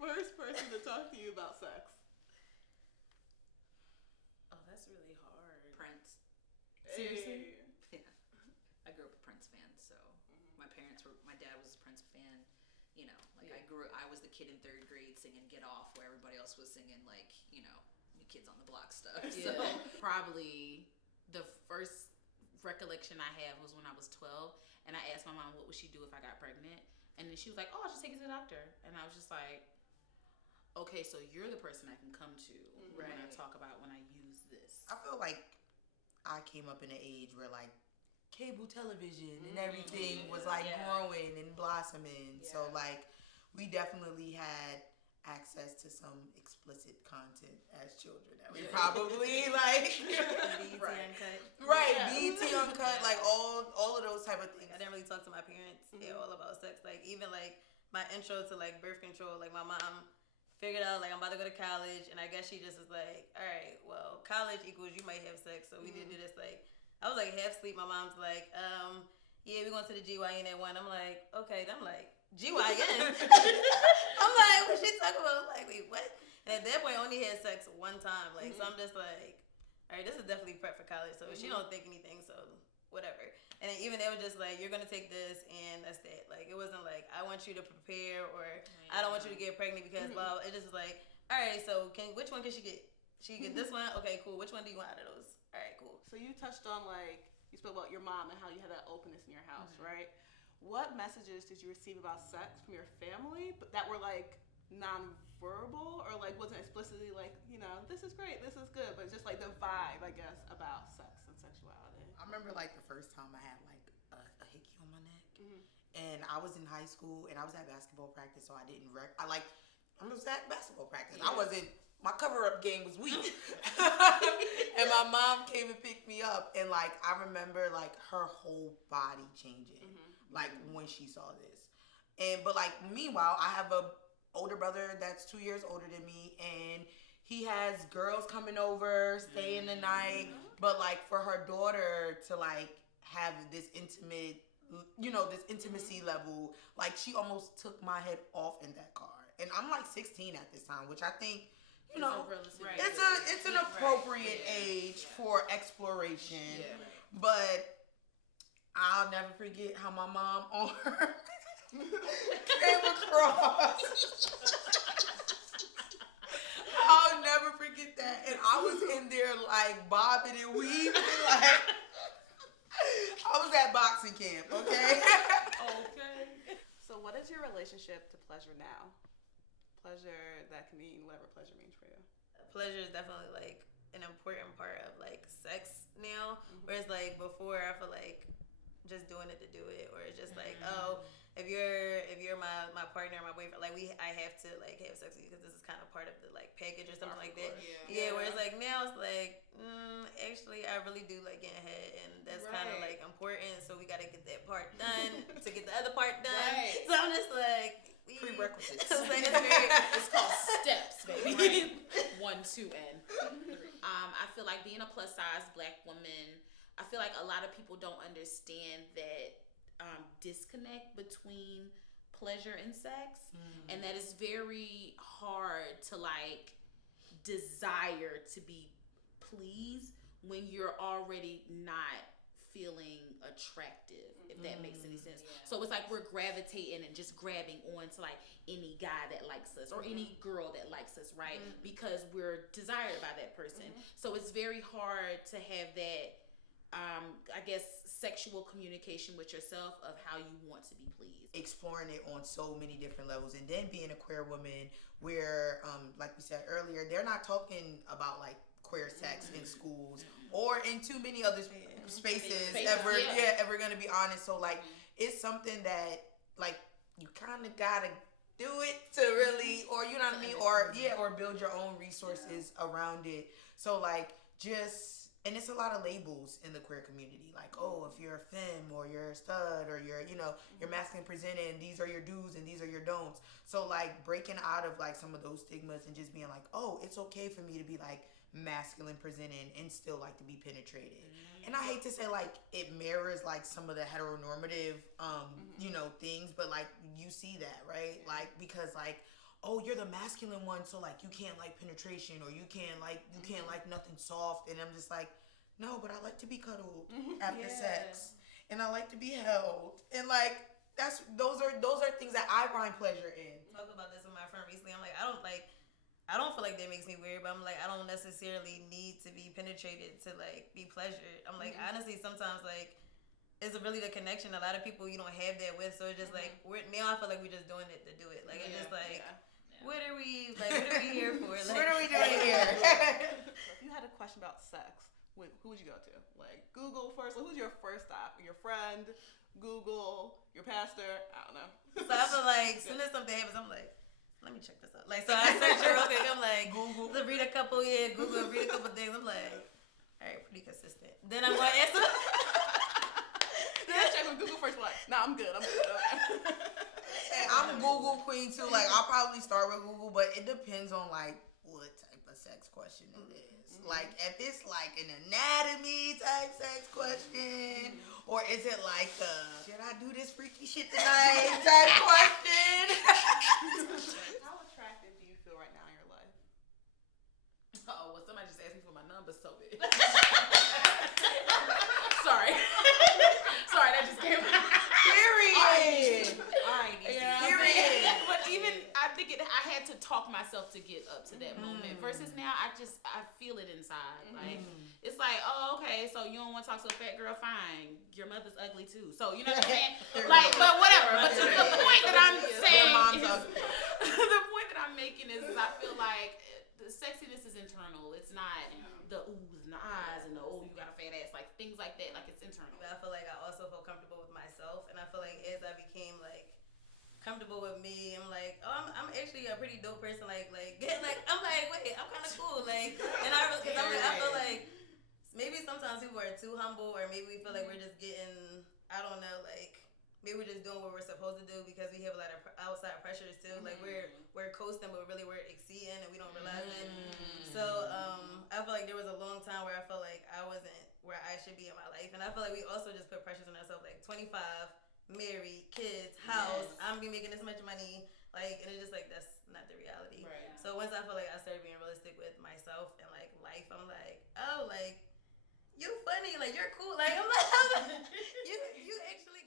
Worst person to talk to you about sex? Oh, that's really hard. Prince. Seriously? Yeah. I grew up a Prince fan, so my dad was a Prince fan. You know, like I was the kid in 3rd grade singing Get Off where everybody else was singing like, you know, New Kids on the Block stuff. Yeah. So Probably the first recollection I have was when I was 12 and I asked my mom what would she do if I got pregnant, and then she was like, oh, I'll just take it to the doctor. And I was just like, okay, so you're the person I can come to when I talk about when I use this. I feel like I came up in an age where like cable television and everything was like growing and blossoming. So like we definitely had access to some explicit content as children that we probably like BET Uncut. BET Uncut, like all of those type of things. I didn't really talk to my parents all about sex. Like even like my intro to like birth control, like my mom figured out like I'm about to go to college, and I guess she just was like, all right, well, college equals you might have sex, so we did do this. Like I was like half asleep. My mom's like, yeah, we're going to the GYN at 1. I'm like, okay. Then I'm like, GYN? I'm like, what she talking about? I'm like, wait, what? And at that point, I only had sex one time. Like, so I'm just like, all right, this is definitely prep for college. So she don't think anything, so whatever. And then even they were just like, you're going to take this, and that's that. Like, it wasn't like, I want you to prepare, or I don't want you to get pregnant because, blah, blah. It just was like, all right, so which one can she get? She get this one? Okay, cool. Which one do you want out of those? All right, cool. So you touched on like, you spoke about your mom and how you had that openness in your house, right? What messages did you receive about sex from your family, but that were like non-verbal, or like wasn't explicitly like, you know, this is great, this is good, but just like the vibe, I guess, about sex and sexuality? I remember like the first time I had like a hickey on my neck, and I was in high school and I was at basketball practice, so I didn't I was at basketball practice. I wasn't. My cover-up game was weak. And my mom came and picked me up, and like I remember like her whole body changing like when she saw this. But like meanwhile, I have a older brother that's 2 years older than me, and he has girls coming over, staying the night. But like for her daughter to like have this intimate, you know, this intimacy level, like she almost took my head off in that car. And I'm like 16 at this time, which I think, you know, it's an appropriate age for exploration. But I'll never forget how my mom on her came across. I'll never forget that. And I was in there like bobbing and weaving, like I was at boxing camp, okay? So what is your relationship to pleasure now? Pleasure that can mean whatever pleasure means for you. Pleasure is definitely like an important part of like sex now. Whereas like before, I feel like just doing it to do it, or it's just like, oh, if you're my partner, my boyfriend, like I have to like have sex with you because this is kind of part of the like package or something like that. Whereas like now it's like, actually I really do like getting head, and that's kind of like important. So we got to get that part done to get the other part done. So I'm just like. Prerequisites. It's called steps, baby. 1, 2, and 3. I feel like being a plus size Black woman, I feel like a lot of people don't understand that disconnect between pleasure and sex, and that it's very hard to like desire to be pleased when you're already not feeling attractive, if that makes any sense. So it's like we're gravitating and just grabbing on to like any guy that likes us or any girl that likes us, right? Because we're desired by that person. So it's very hard to have that I guess sexual communication with yourself of how you want to be pleased. Exploring it on so many different levels, and then being a queer woman where like we said earlier, they're not talking about like queer sex in schools or in too many other spaces ever gonna be honest. So like it's something that like you kind of gotta do it to really, or you know what I mean, or build your own resources around it. So like and it's a lot of labels in the queer community, like, oh, if you're a femme or you're a stud or you're, you know, you're masculine presenting, these are your do's and these are your don'ts. So like breaking out of like some of those stigmas and just being like, oh, it's okay for me to be like masculine presenting and still like to be penetrated. And I hate to say like it mirrors like some of the heteronormative you know things, but like you see that, right? Like because like oh, you're the masculine one, so like you can't like penetration, or you can't like nothing soft. And I'm just like, no, but I like to be cuddled after sex, and I like to be held, and like those are things that I find pleasure in. I talked about this with my friend recently. I'm like, I don't feel like that makes me weird, but I'm like, I don't necessarily need to be penetrated to like be pleasured. I'm like, honestly, sometimes like it's really the connection. A lot of people you don't have that with, so it's just like now I feel like we're just doing it to do it. Like it's just like. What are we here for? Like, what are we doing here? If you had a question about sex, who would you go to? Like Google first. Like, who's your first stop? Your friend, Google, your pastor? I don't know. So I feel like as soon as something happens, I'm like, let me check this out. Like, so I search it real quick. I'm like, Google, read a couple things. I'm like, all right, pretty consistent. Then I'm going to answer. Then I check with Google first. Like, nah, I'm good. And I'm Google queen too. Like I'll probably start with Google, but it depends on like what type of sex question it is. Like if it's like an anatomy type sex question, or is it like should I do this freaky shit tonight type question? How attractive do you feel right now in your life? Oh, well, somebody just asked me for my number, so big. Sorry, that just came out. Period. Period. But even I think I had to talk myself to get up to that moment. Versus now, I feel it inside. Like it's like, oh, okay, so you don't want to talk to a fat girl? Fine, your mother's ugly too. So you know what I'm saying? Like, but whatever. But the point that I'm saying is, the point that I'm making is, I feel like the sexiness is internal. It's not the oohs and the eyes and the you got a fat ass, like things like that. Like it's internal. I feel like I also feel comfortable with myself, and I feel like as I became like comfortable with me, I'm like, oh, I'm actually a pretty dope person. Like I'm like, wait, I'm kind of cool. Like, and I feel like maybe sometimes people are too humble, or maybe we feel like we're just getting, I don't know, like maybe we're just doing what we're supposed to do because we have a lot of outside pressures too. Like we're coasting, but really we're exceeding, and we don't realize it. So I feel like there was a long time where I felt like I wasn't where I should be in my life, and I feel like we also just put pressures on ourselves, like 25, married, kids, house. I'm gonna be making this much money, like, and it's just like that's not the reality. Right. So once I feel like I started being realistic with myself and like life, I'm like, oh, like you funny, like you're cool, like I'm like you actually